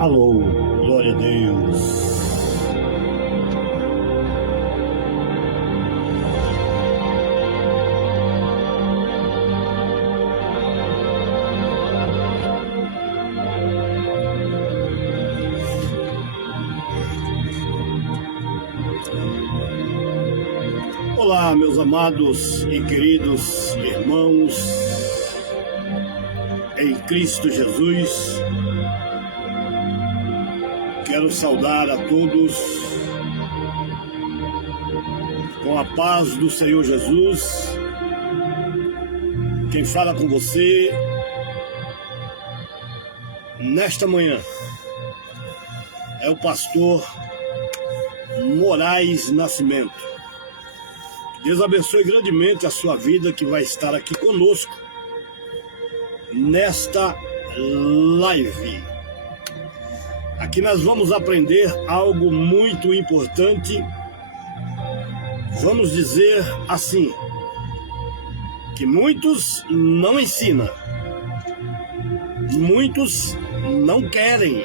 Alô, glória a Deus. Olá, meus amados e queridos irmãos em Cristo Jesus. Quero saudar a todos com a paz do Senhor Jesus. Quem fala com você nesta manhã é o pastor Moraes Nascimento. Deus abençoe grandemente a sua vida que vai estar aqui conosco nesta live. Aqui nós vamos aprender algo muito importante. Vamos dizer assim, que muitos não ensinam, muitos não querem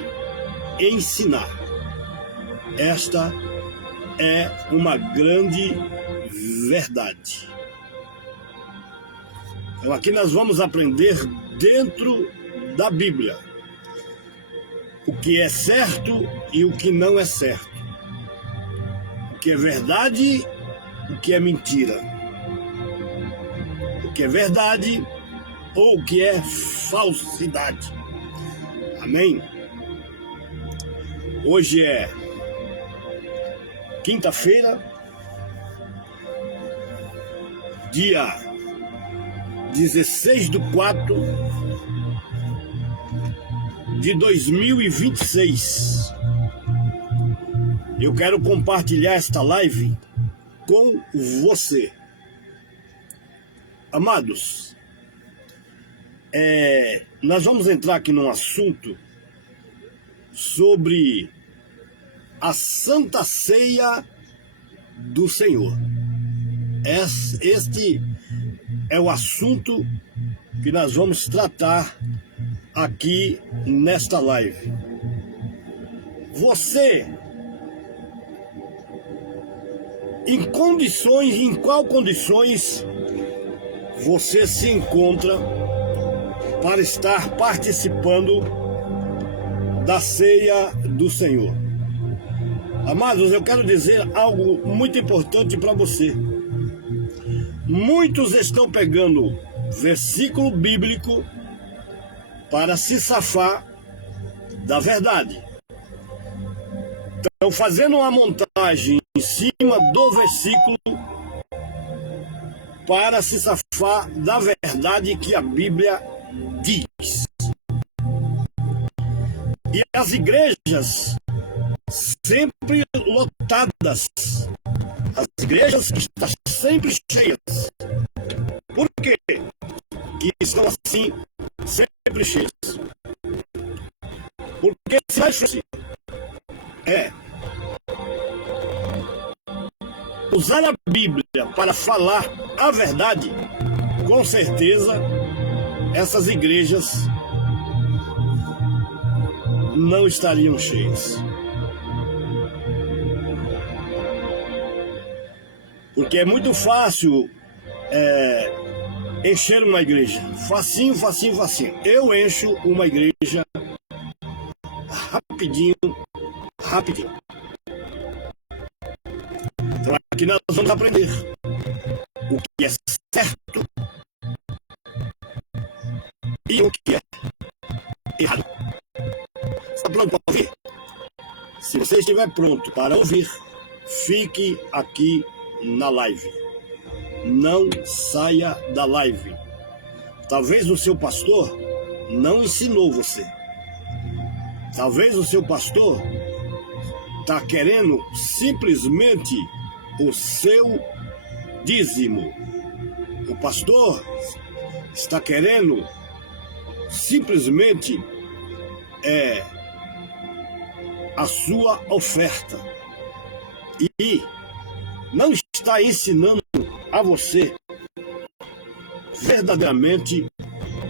ensinar. Esta é uma grande verdade. Então aqui nós vamos aprender dentro da Bíblia o que é certo e o que não é certo, o que é verdade, o que é mentira, o que é verdade ou o que é falsidade. Amém? Hoje é quinta-feira, dia 16/4 de 2026. Eu quero compartilhar esta live com você. Amados, nós vamos entrar aqui num assunto sobre a Santa Ceia do Senhor. Este é o assunto que nós vamos tratar aqui nesta live. Você, em qual condições você se encontra para estar participando da ceia do Senhor? Amados, eu quero dizer algo muito importante para você. Muitos estão pegando versículo bíblico para se safar da verdade. Estão fazendo uma montagem em cima do versículo para se safar da verdade que a Bíblia diz. E as igrejas sempre lotadas, as igrejas estão sempre cheias. Por quê que estão assim, sempre cheias? Porque se acha usar a Bíblia para falar a verdade, com certeza essas igrejas não estariam cheias. Porque é muito fácil encher uma igreja. Facinho. Eu encho uma igreja rapidinho. Então aqui nós vamos aprender o que é certo e o que é errado. Está pronto para ouvir? Se você estiver pronto para ouvir, fique aqui na live. Não saia da live. Talvez o seu pastor não ensinou você. Talvez o seu pastor está querendo simplesmente o seu dízimo. O pastor está querendo simplesmente a sua oferta. E não está ensinando a você verdadeiramente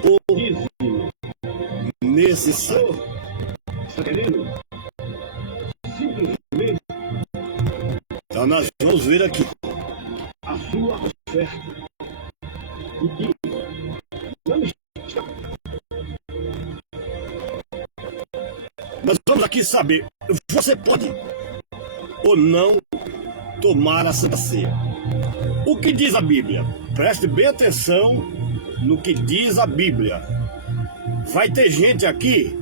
o dízimo necessário. Está querendo? Simplesmente. Então nós vamos ver aqui a sua oferta. O dízimo não está. Nós vamos aqui saber, você pode ou não tomar a Santa Ceia. O que diz a Bíblia? Preste bem atenção no que diz a Bíblia. Vai ter gente aqui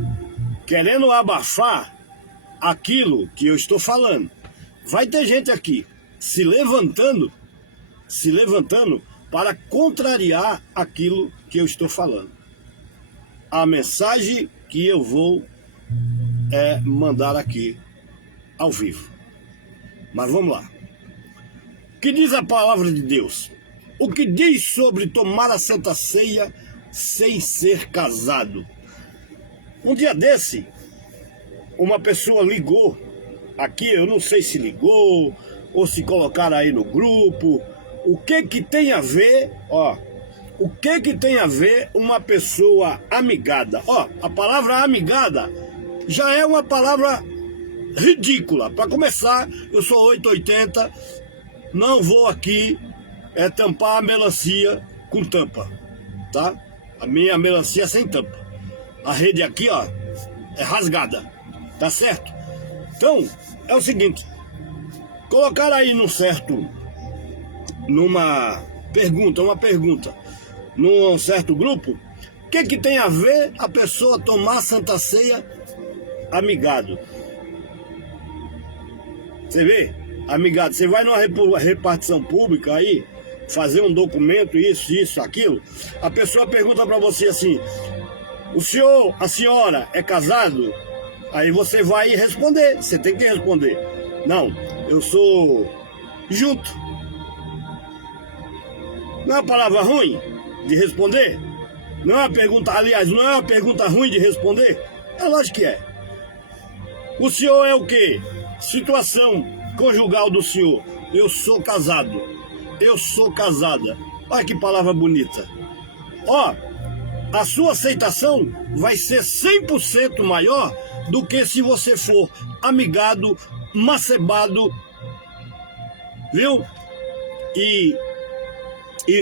querendo abafar aquilo que eu estou falando. Vai ter gente aqui se levantando para contrariar aquilo que eu estou falando. A mensagem que eu vou mandar aqui ao vivo. Mas vamos lá. O que diz a palavra de Deus? O que diz sobre tomar a Santa Ceia sem ser casado? Um dia desse, uma pessoa ligou aqui, eu não sei se ligou ou se colocaram aí no grupo. O que tem a ver, o que tem a ver uma pessoa amigada? A palavra amigada já é uma palavra ridícula. Para começar, eu sou 880, não vou aqui tampar a melancia com tampa, tá? A minha melancia é sem tampa. A rede aqui, é rasgada, tá certo? Então, é o seguinte, colocaram aí numa pergunta, num certo grupo, o que tem a ver a pessoa tomar Santa Ceia amigado? Você vê? Amigado, você vai numa repartição pública aí, fazer um documento, isso, aquilo, a pessoa pergunta para você assim, o senhor, a senhora é casado? Aí você vai responder, você tem que responder. Não, eu sou junto. Não é uma palavra ruim de responder? Não é uma pergunta, aliás, não é uma pergunta ruim de responder? É lógico que é. O senhor é o quê? Situação conjugal do senhor. Eu sou casado. Eu sou casada. Olha que palavra bonita. A sua aceitação vai ser 100% maior do que se você for amigado, macebado, viu? E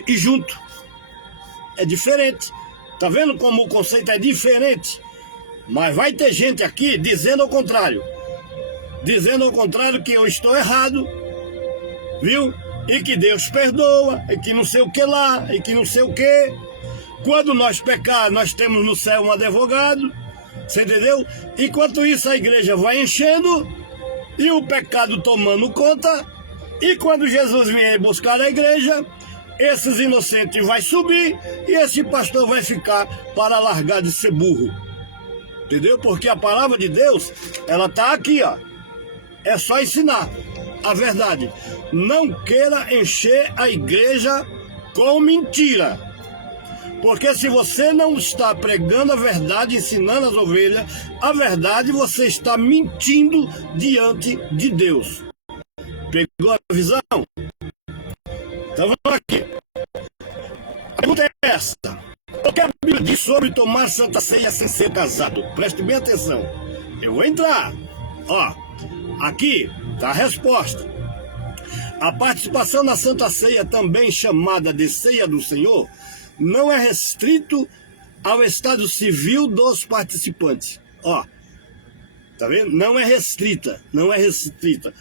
junto. É diferente. Tá vendo como o conceito é diferente? Mas vai ter gente aqui dizendo ao contrário. Dizendo ao contrário que eu estou errado, viu? E que Deus perdoa, e que não sei o que lá, e que não sei o que. Quando nós pecar, nós temos no céu um advogado, você entendeu? Enquanto isso a igreja vai enchendo, e o pecado tomando conta, e quando Jesus vier buscar a igreja, esses inocentes vai subir, e esse pastor vai ficar para largar de ser burro. Entendeu? Porque a palavra de Deus, ela está aqui, É só ensinar a verdade. Não queira encher a igreja com mentira. Porque se você não está pregando a verdade, ensinando as ovelhas, a verdade, você está mentindo diante de Deus. Pegou a visão? Então vamos aqui. A pergunta é essa. O que a Bíblia diz sobre tomar Santa Ceia sem ser casado? Preste bem atenção. Eu vou entrar. Aqui está a resposta. A participação na Santa Ceia, também chamada de Ceia do Senhor, não é restrito ao estado civil dos participantes. Tá vendo? Não é restrita. Não é restrita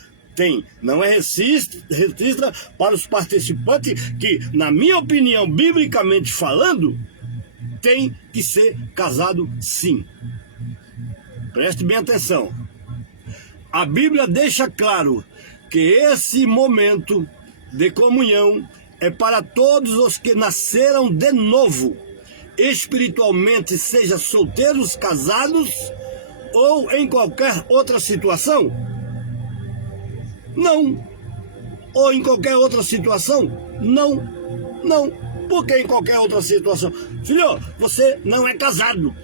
para os participantes que, na minha opinião, biblicamente falando, tem que ser casado sim. Preste bem atenção. A Bíblia deixa claro que esse momento de comunhão é para todos os que nasceram de novo, espiritualmente, seja solteiros, casados ou em qualquer outra situação? Não. Ou em qualquer outra situação? Não. Por que em qualquer outra situação? Filho, você não é casado.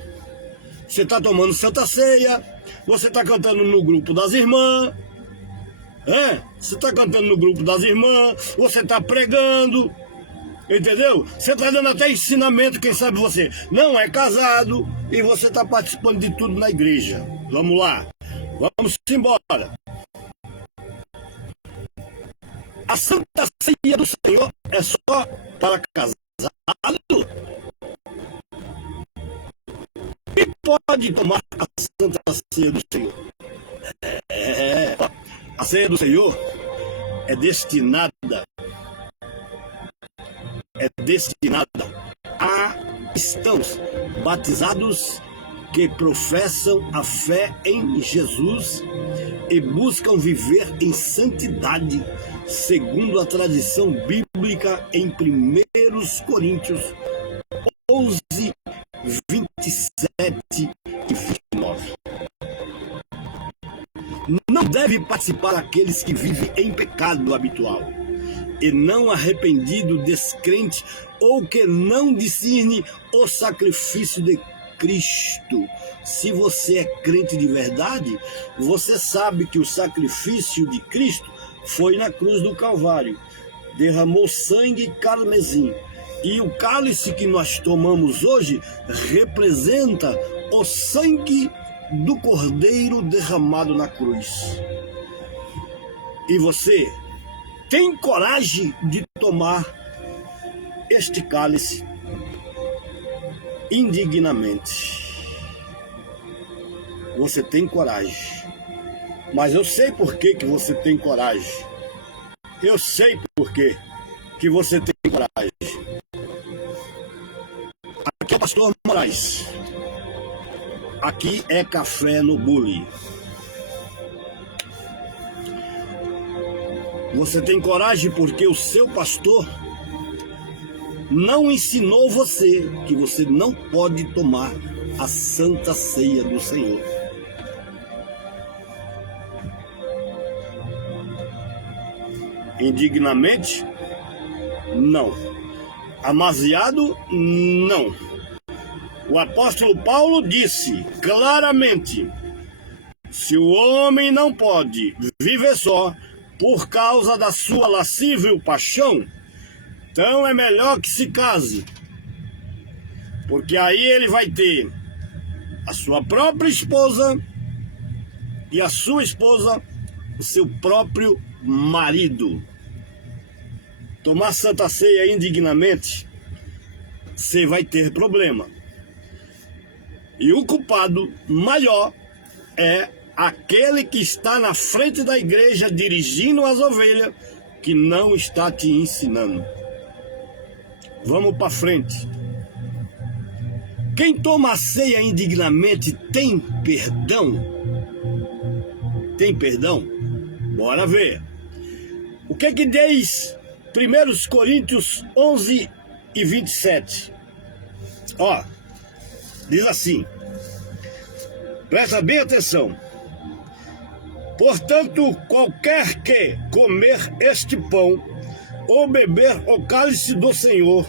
Você está tomando Santa Ceia, você está cantando no grupo das irmãs, Você está cantando no grupo das irmãs, você está pregando, entendeu? Você está dando até ensinamento, quem sabe você não é casado e você está participando de tudo na igreja. Vamos lá, vamos embora. A Santa Ceia do Senhor é só para casado? E pode tomar a Santa Ceia do Senhor? A Ceia do Senhor é destinada a cristãos batizados que professam a fé em Jesus e buscam viver em santidade, segundo a tradição bíblica em 1 Coríntios 11, 27 e 29. Não deve participar aqueles que vivem em pecado habitual e não arrependido, descrente ou que não discerne o sacrifício de Cristo. Se você é crente de verdade, você sabe que o sacrifício de Cristo foi na cruz do Calvário. Derramou sangue carmesim. E o cálice que nós tomamos hoje representa o sangue do Cordeiro derramado na cruz. E você tem coragem de tomar este cálice indignamente? Você tem coragem. Mas eu sei por que você tem coragem. Eu sei por que você tem coragem. Aqui é o pastor Moraes. Aqui é café no bule. Você tem coragem porque o seu pastor não ensinou você que você não pode tomar a Santa Ceia do Senhor. Indignamente? Não. Amaziado? Não. O apóstolo Paulo disse claramente: se o homem não pode viver só por causa da sua lascível paixão, então é melhor que se case, porque aí ele vai ter a sua própria esposa e a sua esposa o seu próprio marido. Tomar Santa Ceia indignamente, você vai ter problema. E o culpado maior é aquele que está na frente da igreja dirigindo as ovelhas, que não está te ensinando. Vamos para frente. Quem toma a ceia indignamente tem perdão? Tem perdão? Bora ver. O que diz 1 Coríntios 11 e 27? Diz assim, presta bem atenção. Portanto, qualquer que comer este pão ou beber o cálice do Senhor,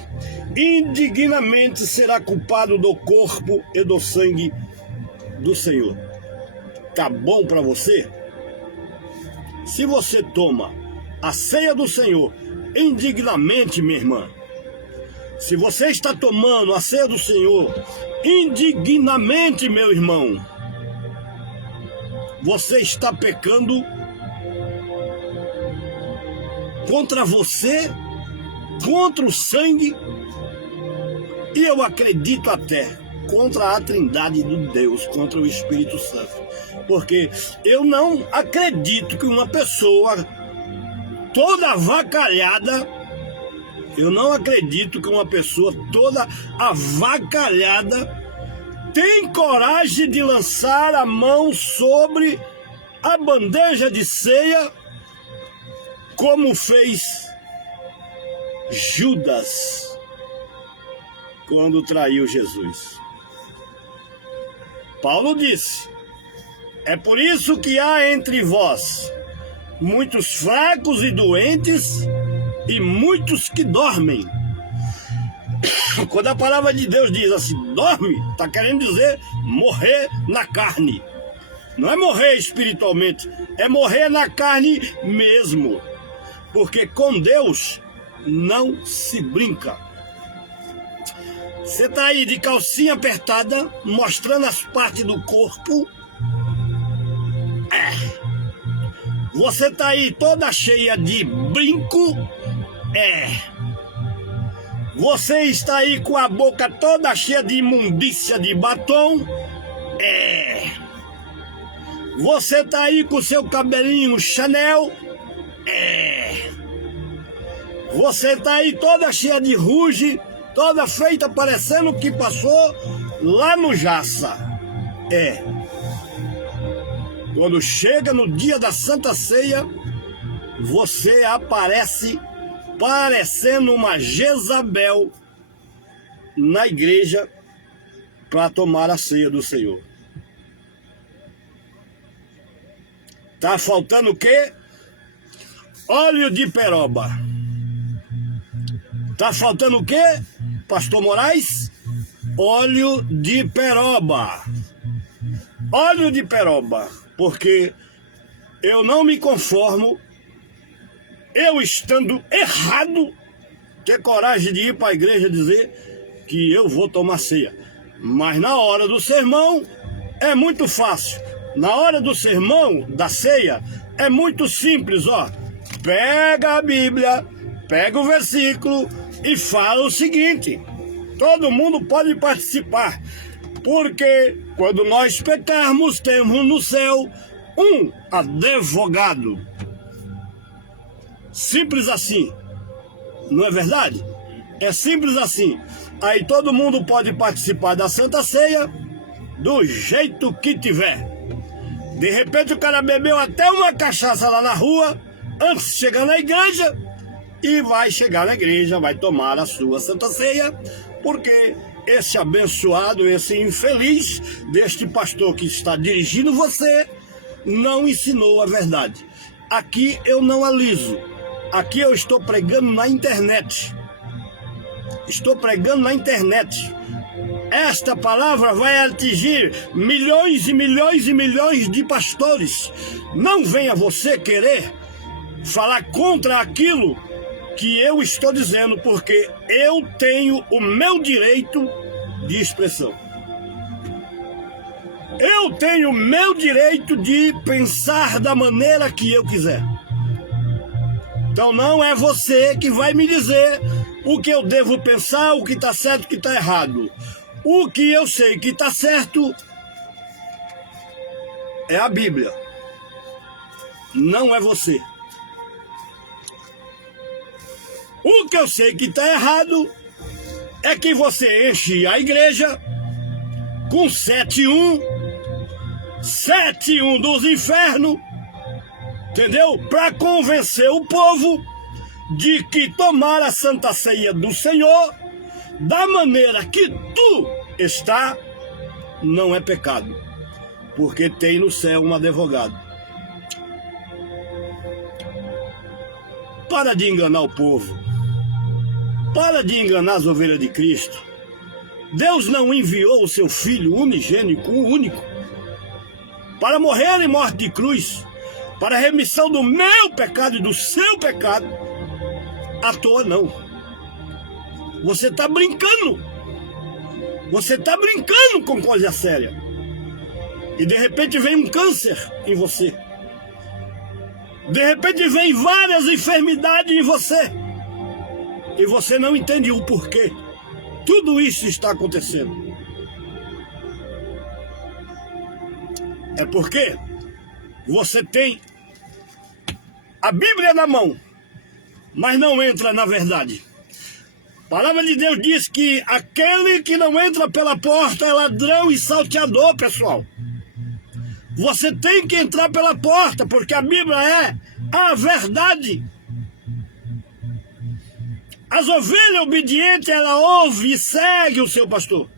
indignamente será culpado do corpo e do sangue do Senhor. Tá bom para você? Se você toma a ceia do Senhor indignamente, minha irmã, se você está tomando a ceia do Senhor indignamente, meu irmão, você está pecando contra você, contra o sangue, e eu acredito até contra a Trindade de Deus, contra o Espírito Santo. Porque eu não acredito que uma pessoa toda avacalhada, tem coragem de lançar a mão sobre a bandeja de ceia, como fez Judas quando traiu Jesus. Paulo disse: é por isso que há entre vós muitos fracos e doentes e muitos que dormem. Quando a palavra de Deus diz assim, dorme, está querendo dizer morrer na carne. Não é morrer espiritualmente, é morrer na carne mesmo. Porque com Deus não se brinca. Você está aí de calcinha apertada, mostrando as partes do corpo. Você está aí toda cheia de brinco. Você está aí com a boca toda cheia de imundícia de batom. Você está aí com seu cabelinho Chanel. Você está aí toda cheia de ruge, toda feita parecendo que passou lá no Jaça. Quando chega no dia da Santa Ceia, você aparece parecendo uma Jezabel na igreja para tomar a ceia do Senhor. Tá faltando o quê? Óleo de peroba. Tá faltando o quê, Pastor Moraes? Óleo de peroba. Óleo de peroba. Porque eu não me conformo, eu estando errado, ter coragem de ir para a igreja dizer que eu vou tomar ceia. Mas na hora do sermão é muito fácil. Na hora do sermão, da ceia, é muito simples, ó. Pega a Bíblia, pega o versículo e fala o seguinte. Todo mundo pode participar. Porque quando nós pecarmos, temos no céu um advogado. Simples assim. Não é verdade? É simples assim. Aí todo mundo pode participar da Santa Ceia do jeito que tiver. De repente o cara bebeu até uma cachaça lá na rua, antes de chegar na igreja, e vai chegar na igreja, vai tomar a sua Santa Ceia, porque esse abençoado, esse infeliz deste pastor que está dirigindo você, não ensinou a verdade. Aqui eu não aliso. Aqui eu estou pregando na internet. Estou pregando na internet. Esta palavra vai atingir milhões e milhões e milhões de pastores. Não venha você querer falar contra aquilo que eu estou dizendo, porque eu tenho o meu direito de expressão. Eu tenho o meu direito de pensar da maneira que eu quiser. Então não é você que vai me dizer o que eu devo pensar, o que está certo e o que está errado. O que eu sei que está certo é a Bíblia. Não é você. O que eu sei que está errado é que você enche a igreja com 7-1 dos infernos, entendeu? Para convencer o povo de que tomar a Santa Ceia do Senhor da maneira que tu está não é pecado, porque tem no céu um advogado. Para de enganar o povo. Para de enganar as ovelhas de Cristo. Deus não enviou o seu Filho unigênico, único, para morrer em morte de cruz, para a remissão do meu pecado e do seu pecado, à toa não. Você está brincando. Você está brincando com coisa séria. E de repente vem um câncer em você. De repente vem várias enfermidades em você. E você não entende o porquê. Tudo isso está acontecendo. É porque você tem a Bíblia na mão, mas não entra na verdade. A palavra de Deus diz que aquele que não entra pela porta é ladrão e salteador, pessoal. Você tem que entrar pela porta, porque a Bíblia é a verdade. As ovelhas obedientes, ela ouve e segue o seu pastor.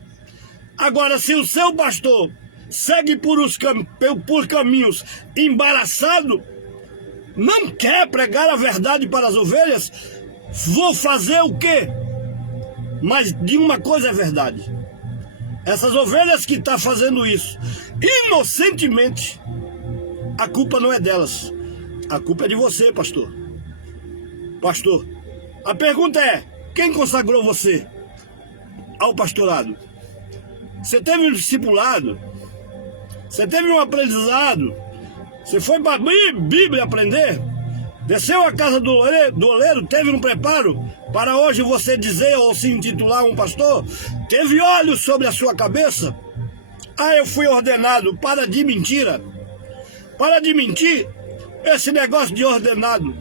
Agora, se o seu pastor segue por caminhos embaraçados, não quer pregar a verdade para as ovelhas, vou fazer o quê? Mas de uma coisa é verdade. Essas ovelhas que estão fazendo isso, inocentemente, a culpa não é delas. A culpa é de você, pastor. Pastor, a pergunta é: quem consagrou você ao pastorado? Você teve um discipulado? Você teve um aprendizado? Você foi para a Bíblia aprender? Desceu à casa do oleiro, teve um preparo para hoje você dizer ou se intitular um pastor? Teve óleo sobre a sua cabeça? Ah, eu fui ordenado. Para de mentira. Para de mentir. Esse negócio de ordenado.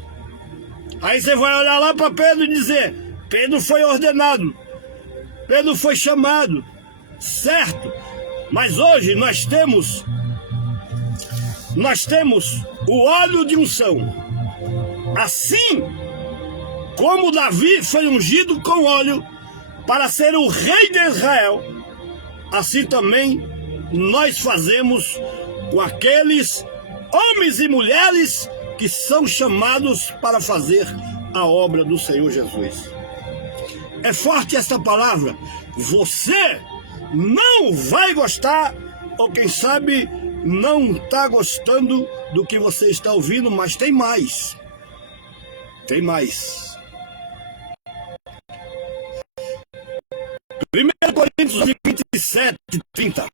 Aí você vai olhar lá para Pedro e dizer: Pedro foi ordenado. Pedro foi chamado. Certo. Mas hoje nós temos o óleo de unção. Assim como Davi foi ungido com óleo para ser o rei de Israel, assim também nós fazemos com aqueles homens e mulheres que são chamados para fazer a obra do Senhor Jesus. É forte essa palavra. Você não vai gostar, ou quem sabe não está gostando do que você está ouvindo, mas tem mais. Tem mais. 1 Coríntios 27, 30.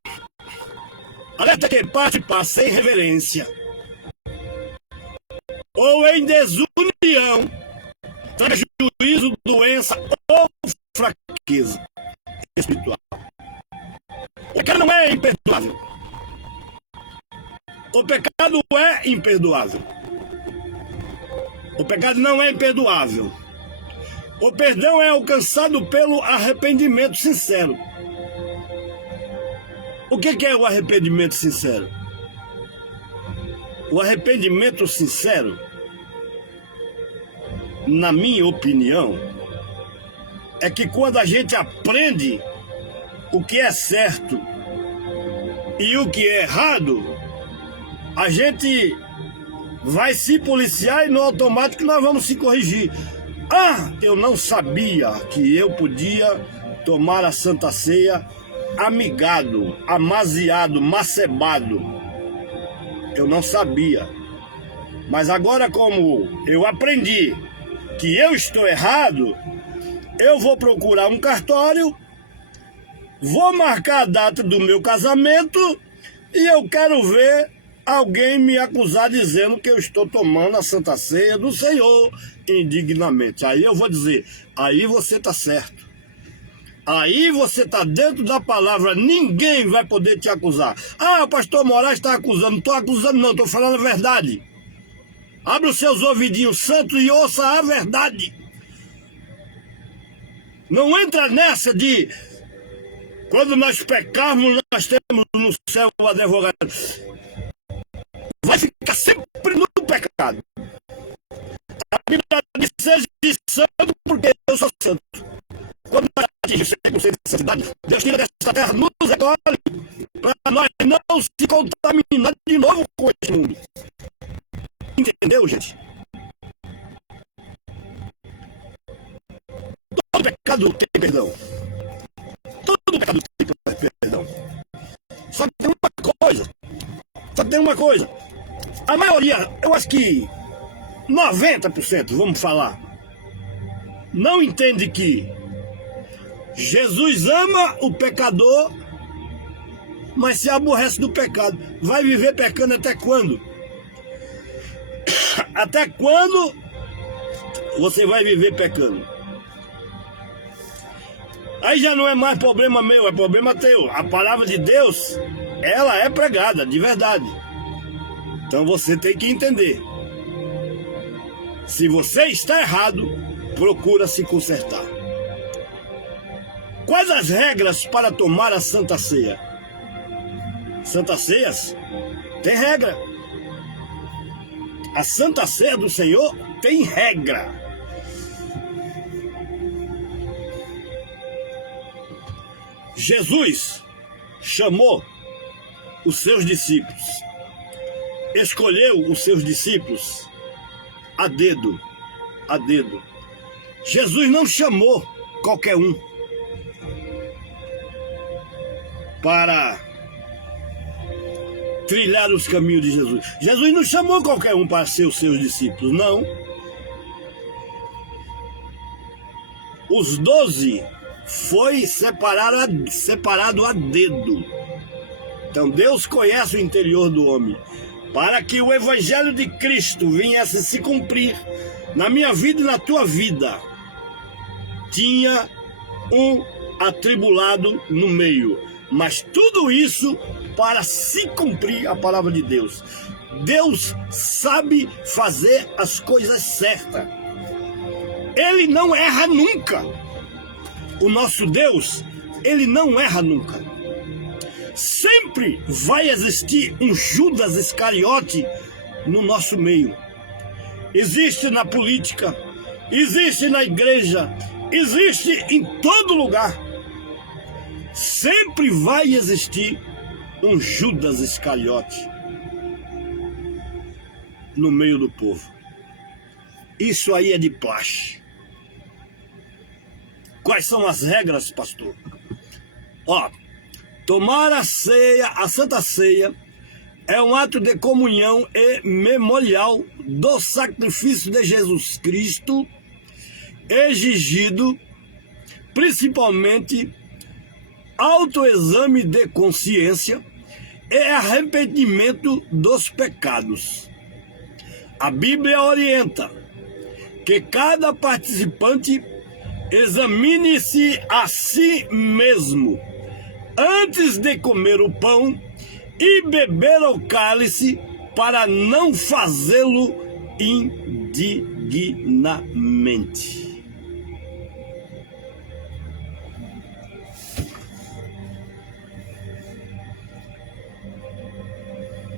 Alerta que participa sem reverência ou em desunião, traz juízo, doença ou fraqueza espiritual. O pecado não é imperdoável. O pecado é imperdoável. O pecado não é imperdoável. O perdão é alcançado pelo arrependimento sincero. O que é o arrependimento sincero? O arrependimento sincero, na minha opinião, é que quando a gente aprende o que é certo e o que é errado, a gente vai se policiar e no automático nós vamos se corrigir. Ah, eu não sabia que eu podia tomar a Santa Ceia amigado, amaziado, macebado. Eu não sabia. Mas agora, como eu aprendi que eu estou errado, eu vou procurar um cartório, vou marcar a data do meu casamento e eu quero ver alguém me acusar dizendo que eu estou tomando a Santa Ceia do Senhor indignamente. Aí eu vou dizer: aí você está certo. Aí você está dentro da palavra, ninguém vai poder te acusar. Ah, o pastor Moraes está acusando. Não estou acusando não, estou falando a verdade. Abra os seus ouvidinhos santos e ouça a verdade. Não entra nessa de quando nós pecarmos, nós temos no céu o advogado. Vai ficar sempre no pecado. A Bíblia diz: seja santo porque eu sou santo. Quando nós atingimos 100% de santidade, Deus tira desta terra, nos recolhe, para nós não se contaminar de novo com esse mundo. Entendeu, gente? Todo pecado tem perdão. Todo pecado tem perdão. Só que tem uma coisa. A maioria, eu acho que 90%, vamos falar, não entende que Jesus ama o pecador, mas se aborrece do pecado. Vai viver pecando até quando? Até quando você vai viver pecando? Aí já não é mais problema meu, é problema teu. A palavra de Deus, ela é pregada, de verdade. Então você tem que entender. Se você está errado, procura se consertar. Quais as regras para tomar a Santa Ceia? Santa Ceias tem regra. A Santa Ceia do Senhor tem regra. Jesus chamou os seus discípulos, escolheu os seus discípulos a dedo, a dedo. Jesus não chamou qualquer um para trilhar os caminhos de Jesus. Jesus não chamou qualquer um para ser os seus discípulos, não. Os 12 foi separado a dedo. Então Deus conhece o interior do homem. Para que o evangelho de Cristo viesse se cumprir na minha vida e na tua vida, tinha um atribulado no meio. Mas tudo isso para se cumprir a palavra de Deus. Deus sabe fazer as coisas certas. Ele não erra nunca. O nosso Deus, ele não erra nunca. Sempre vai existir um Judas Iscariote no nosso meio. Existe na política, existe na igreja, existe em todo lugar. Sempre vai existir um Judas Iscariote no meio do povo. Isso aí é de praxe. Quais são as regras, pastor? Tomar a ceia, a Santa Ceia, é um ato de comunhão e memorial do sacrifício de Jesus Cristo, exigido principalmente autoexame de consciência e arrependimento dos pecados. A Bíblia orienta que cada participante examine-se a si mesmo antes de comer o pão e beber o cálice, para não fazê-lo indignamente.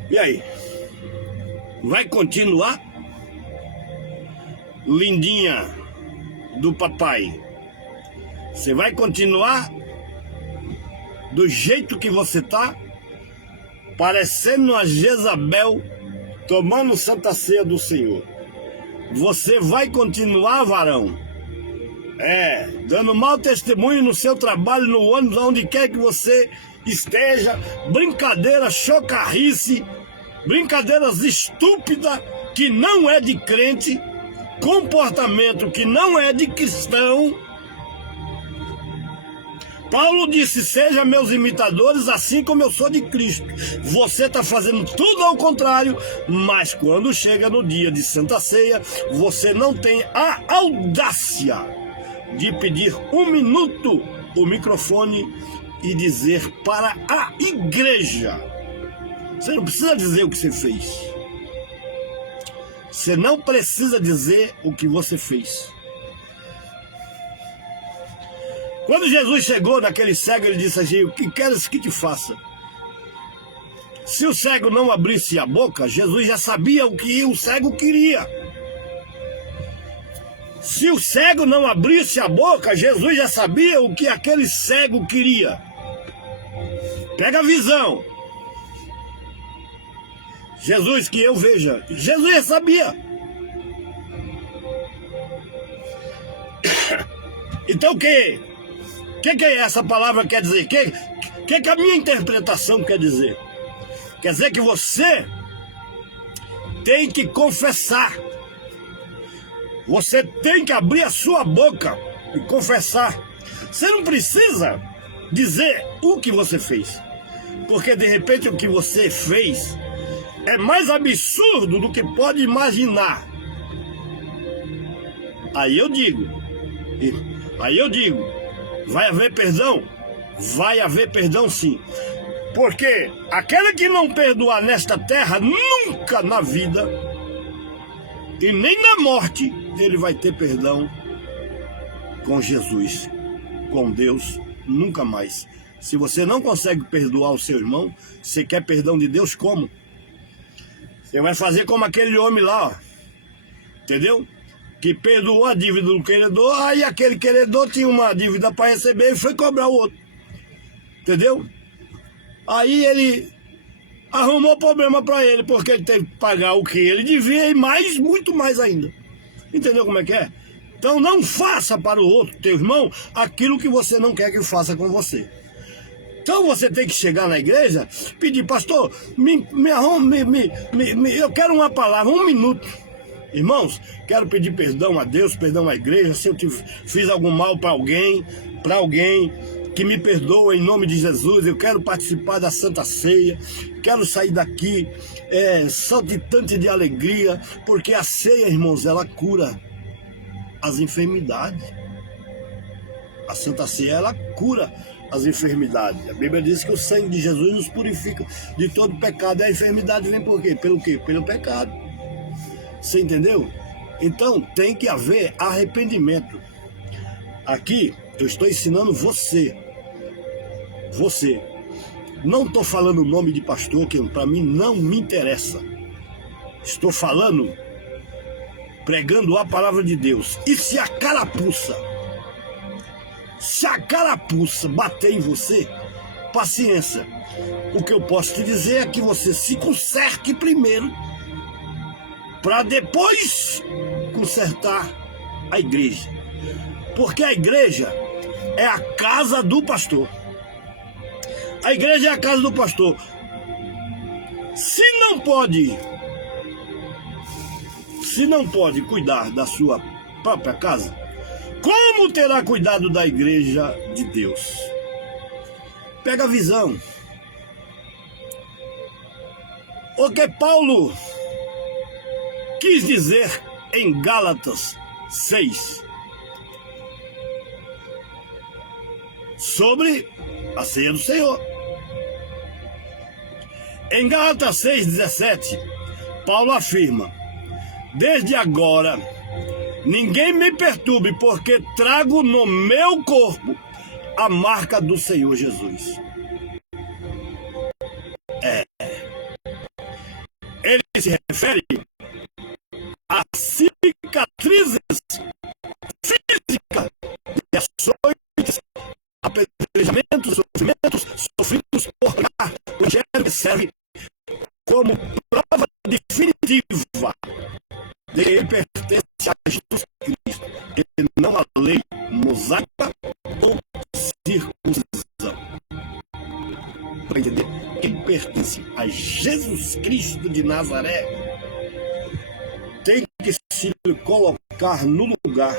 E aí? Vai continuar? Lindinha do papai, você vai continuar do jeito que você tá, parecendo a Jezabel, tomando Santa Ceia do Senhor? Você vai continuar, varão? Dando mau testemunho no seu trabalho, no ônibus, onde quer que você esteja, brincadeira, chocarrice, brincadeiras estúpidas que não é de crente, comportamento que não é de cristão. Paulo disse: seja meus imitadores, assim como eu sou de Cristo. Você está fazendo tudo ao contrário, mas quando chega no dia de Santa Ceia, você não tem a audácia de pedir um minuto o microfone e dizer para a igreja. Você não precisa dizer o que você fez. Você não precisa dizer o que você fez. Quando Jesus chegou naquele cego, ele disse assim: o que queres que te faça? Se o cego não abrisse a boca, Jesus já sabia o que o cego queria. Se o cego não abrisse a boca, Jesus já sabia o que aquele cego queria. Pega a visão. Jesus, que eu veja. Jesus já sabia. Então o que essa palavra quer dizer? O que a minha interpretação quer dizer? Quer dizer que você tem que confessar. Você tem que abrir a sua boca e confessar. Você não precisa dizer o que você fez, porque de repente o que você fez é mais absurdo do que pode imaginar. Aí eu digo, vai haver perdão? Vai haver perdão, sim. Porque aquele que não perdoar nesta terra, nunca na vida e nem na morte, ele vai ter perdão com Jesus, com Deus, nunca mais. Se você não consegue perdoar o seu irmão, você quer perdão de Deus como? Você vai fazer como aquele homem lá, ó, entendeu? Que perdoou a dívida do credor, aí aquele credor tinha uma dívida para receber e foi cobrar o outro, entendeu? Aí ele arrumou problema para ele, porque ele teve que pagar o que ele devia e mais, muito mais ainda. Entendeu como é que é? Então não faça para o outro, teu irmão, aquilo que você não quer que faça com você. Então você tem que chegar na igreja, pedir, pastor, eu quero uma palavra, 1 minuto. Irmãos, quero pedir perdão a Deus, perdão à igreja, se eu fiz algum mal para alguém, que me perdoa em nome de Jesus. Eu quero participar da Santa Ceia, quero sair daqui saltitante de alegria, porque a ceia, irmãos, ela cura as enfermidades. A Santa Ceia, ela cura as enfermidades. A Bíblia diz que o sangue de Jesus nos purifica de todo pecado. E a enfermidade vem por quê? Pelo quê? Pelo pecado. Você entendeu? Então tem que haver arrependimento. Aqui eu estou ensinando você. Não estou falando o nome de pastor, que para mim não me interessa. Estou falando, pregando a palavra de Deus. E se a carapuça bater em você, paciência. O que eu posso te dizer é que você se conserte primeiro, para depois consertar a igreja. Porque a igreja é a casa do pastor. A igreja é a casa do pastor. Se não pode cuidar da sua própria casa, como terá cuidado da igreja de Deus? Pega a visão. O que Paulo quis dizer em Gálatas 6 sobre a ceia do Senhor. Em Gálatas 6,17, Paulo afirma: desde agora ninguém me perturbe, porque trago no meu corpo a marca do Senhor Jesus. Ele se refere a cicatrizes físicas de ações, apedrejamentos, sofrimentos sofridos por cá. O Evangelho que serve como prova definitiva de que ele pertence a Jesus Cristo, e não à lei mosaica ou circuncisão. Para entender, quem pertence a Jesus Cristo de Nazaré tem que se colocar no lugar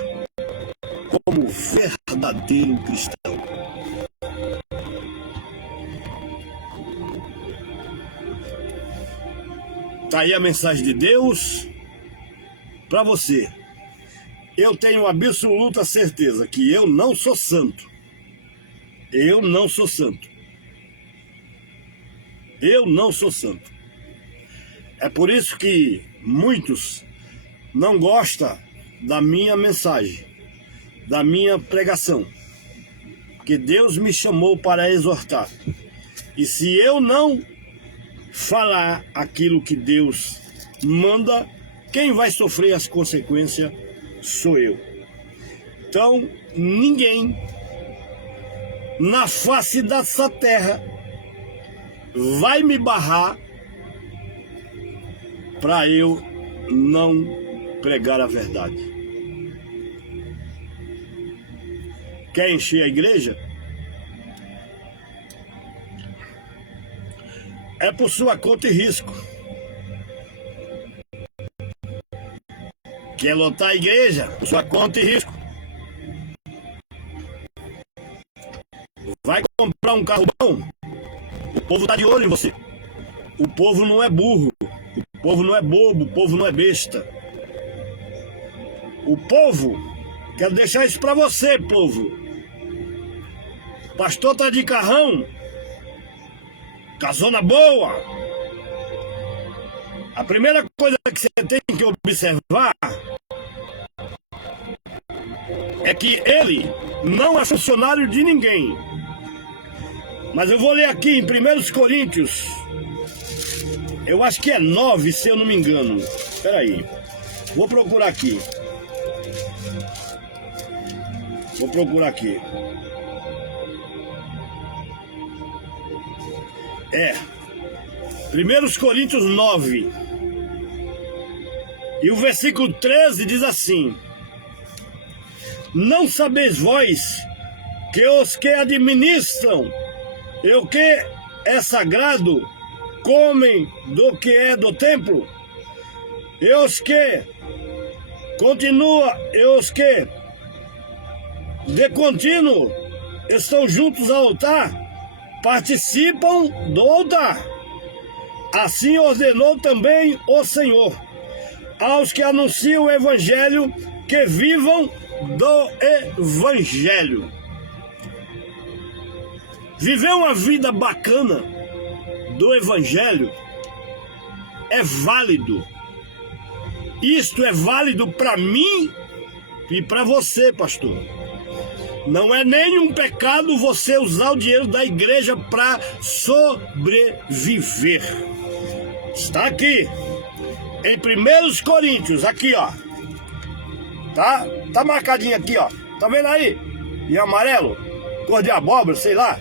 como verdadeiro cristão. Está aí a mensagem de Deus para você. Eu tenho absoluta certeza que eu não sou santo. Eu não sou santo. É por isso que muitos não gostam da minha mensagem, da minha pregação, que Deus me chamou para exortar. E se eu não falar aquilo que Deus manda, quem vai sofrer as consequências sou eu. Então, ninguém na face dessa terra vai me barrar para eu não pregar a verdade. Quer encher a igreja? É por sua conta e risco. Quer lotar a igreja? Por sua conta e risco. Vai comprar um carro bom? O povo está de olho em você. O povo não é burro. O povo não é bobo. O povo não é besta. O povo, quero deixar isso para você, povo. O pastor tá de carrão, casona boa. A primeira coisa que você tem que observar é que ele não é funcionário de ninguém. Mas eu vou ler aqui em 1 Coríntios, eu acho que é 9, se eu não me engano. Espera aí, vou procurar aqui. 1 Coríntios 9. E o versículo 13 diz assim: não sabeis vós que os que administram E o que é sagrado comem do que é do templo. E os que de contínuo estão juntos ao altar participam do altar. Assim ordenou também o Senhor aos que anunciam o Evangelho que vivam do Evangelho. Viver uma vida bacana do Evangelho é válido. Isto é válido para mim e para você, pastor. Não é nenhum pecado você usar o dinheiro da igreja para sobreviver. Está aqui, em 1 Coríntios, aqui ó. Tá marcadinho aqui ó. Tá vendo aí? Em amarelo, cor de abóbora, sei lá.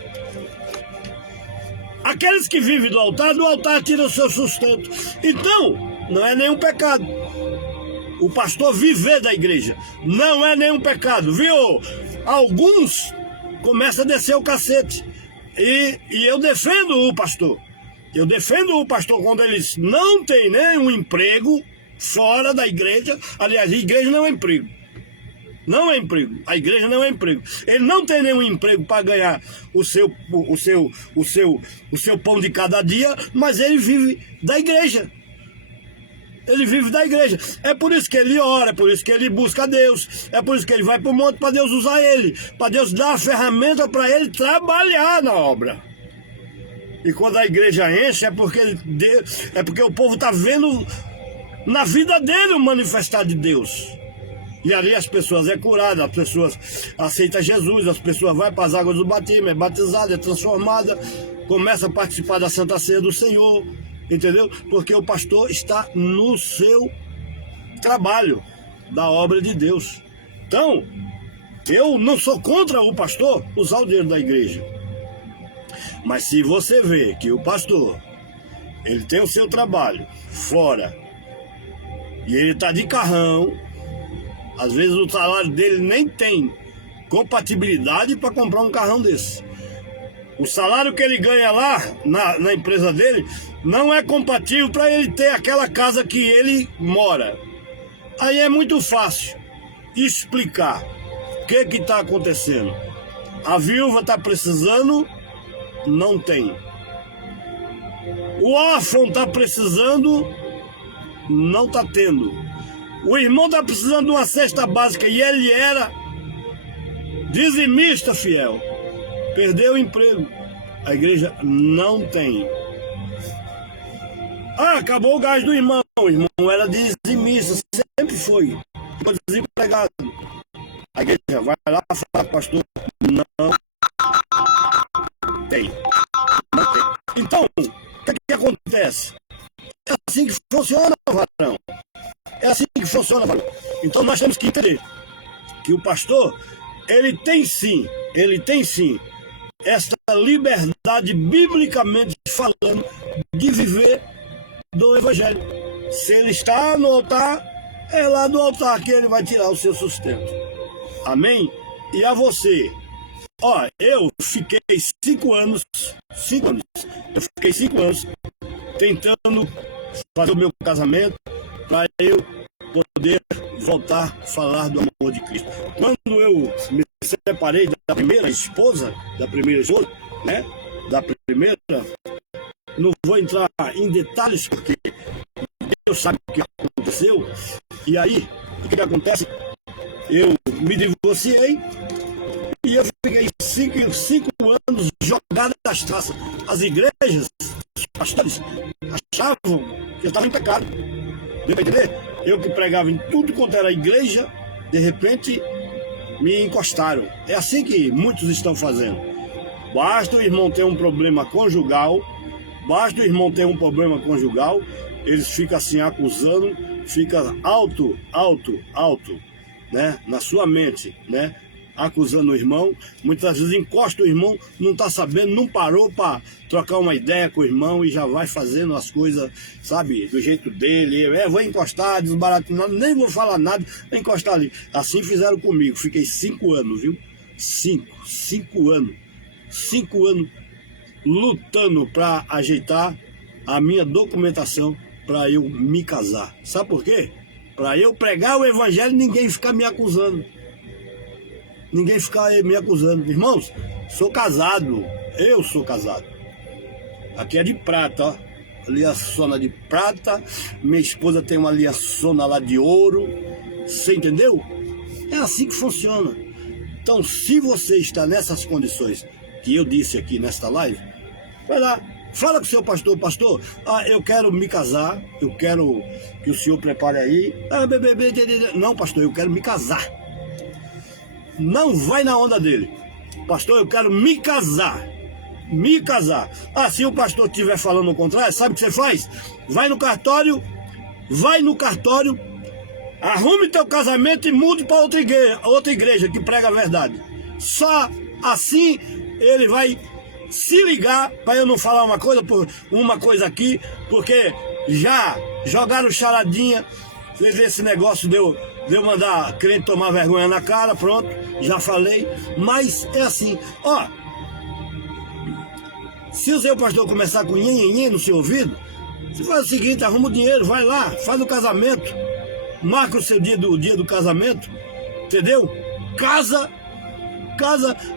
Aqueles que vivem do altar tiram o seu sustento. Então, não é nenhum pecado o pastor viver da igreja. Não é nenhum pecado, viu? Alguns começam a descer o cacete. E eu defendo o pastor. Eu defendo o pastor quando eles não têm nenhum emprego fora da igreja. Aliás, a igreja não é emprego. Não é emprego. A igreja não é emprego. Ele não tem nenhum emprego para ganhar o seu pão de cada dia, mas ele vive da igreja. Ele vive da igreja. É por isso que ele ora, é por isso que ele busca a Deus. É por isso que ele vai para o monte para Deus usar ele. Para Deus dar a ferramenta para ele trabalhar na obra. E quando a igreja enche, é porque o povo está vendo na vida dele o manifestar de Deus. E ali as pessoas é curada, as pessoas aceitam Jesus, as pessoas vão para as águas do batismo, é batizada, é transformada, começa a participar da Santa Ceia do Senhor. Entendeu? Porque o pastor está no seu trabalho da obra de Deus. Então, eu não sou contra o pastor usar o dinheiro da igreja. Mas se você vê que o pastor, ele tem o seu trabalho fora, e ele está de carrão, às vezes o salário dele nem tem compatibilidade para comprar um carrão desse. O salário que ele ganha lá na empresa dele não é compatível para ele ter aquela casa que ele mora. Aí é muito fácil explicar o que está acontecendo. A viúva está precisando, não tem. O órfão está precisando, não está tendo. O irmão está precisando de uma cesta básica e ele era dizimista fiel. Perdeu o emprego. A igreja não tem. Acabou o gás do irmão. O irmão era dizimista, sempre foi. Ficou desempregado. A igreja vai lá e fala, pastor, não tem. Não tem. Então, o que acontece? É assim que funciona, varão. É assim que funciona, varão. Então nós temos que entender que o pastor, ele tem sim essa liberdade, biblicamente falando, de viver do Evangelho. Se ele está no altar, é lá do altar que ele vai tirar o seu sustento. Amém? E a você? Eu fiquei 5 anos. Eu fiquei 5 anos tentando fazer o meu casamento para eu poder voltar a falar do amor de Cristo. Quando eu me separei da primeira esposa, né? Não vou entrar em detalhes porque Deus sabe o que aconteceu. E aí, o que acontece? Eu me divorciei e eu fiquei 5 anos jogado das traças. As igrejas, os pastores, achavam que eu estava em pecado. Deu para entender? Eu que pregava em tudo quanto era igreja, de repente me encostaram. É assim que muitos estão fazendo. Basta o irmão ter um problema conjugal, eles ficam assim acusando, fica alto, né, na sua mente, né, acusando o irmão. Muitas vezes encosta o irmão, não está sabendo, não parou para trocar uma ideia com o irmão e já vai fazendo as coisas, sabe, do jeito dele. Vou encostar, desbaratinado, nem vou falar nada, vou encostar ali. Assim fizeram comigo, fiquei 5 anos, viu? 5 anos lutando para ajeitar a minha documentação para eu me casar. Sabe por quê? Para eu pregar o evangelho e ninguém ficar me acusando. Ninguém ficar me acusando. Irmãos, sou casado. Eu sou casado. Aqui é de prata, ó. Aliançona de prata. Minha esposa tem uma aliançona lá de ouro. Você entendeu? É assim que funciona. Então, se você está nessas condições que eu disse aqui nesta live, vai lá, fala com o seu pastor: pastor, eu quero me casar, eu quero que o senhor prepare aí. Não, pastor, eu quero me casar. Não vai na onda dele. Pastor, eu quero me casar. Me casar. Se o pastor estiver falando o contrário, sabe o que você faz? Vai no cartório, arrume teu casamento e mude para outra igreja que prega a verdade. Só assim ele vai se ligar para eu não falar uma coisa aqui, porque já jogaram charadinha, fez esse negócio de eu mandar crente tomar vergonha na cara, pronto, já falei. Mas é assim, se o seu pastor começar com nhenhenhen no seu ouvido, você faz o seguinte: arruma o dinheiro, vai lá, faz o casamento, marca o seu dia do casamento, entendeu? Casa,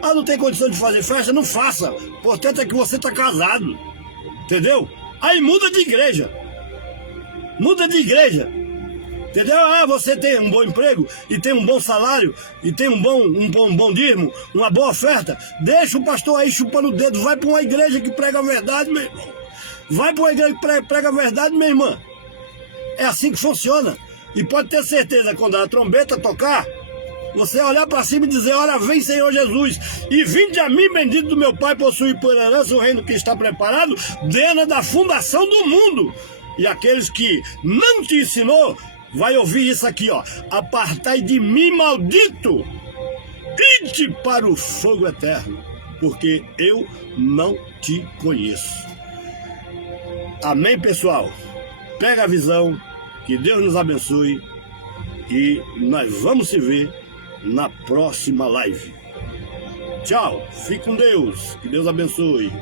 não tem condição de fazer festa, não faça. O importante é que você está casado, entendeu? Aí muda de igreja, entendeu? Você tem um bom emprego e tem um bom salário e tem um bom dízimo, uma boa oferta. Deixa o pastor aí chupando o dedo, vai para uma igreja que prega a verdade, meu irmão. Vai para uma igreja que prega a verdade, minha irmã. É assim que funciona. E pode ter certeza, quando a trombeta tocar, você olhar para cima e dizer: ora, vem Senhor Jesus, e vinde a mim, bendito do meu Pai, possuir por herança o reino que está preparado desde da fundação do mundo. E aqueles que não te ensinou, vai ouvir isso aqui, ó: apartai de mim, maldito, ide para o fogo eterno, porque eu não te conheço. Amém, pessoal? Pega a visão, que Deus nos abençoe, e nós vamos se ver na próxima live. Tchau, fique com Deus, que Deus abençoe.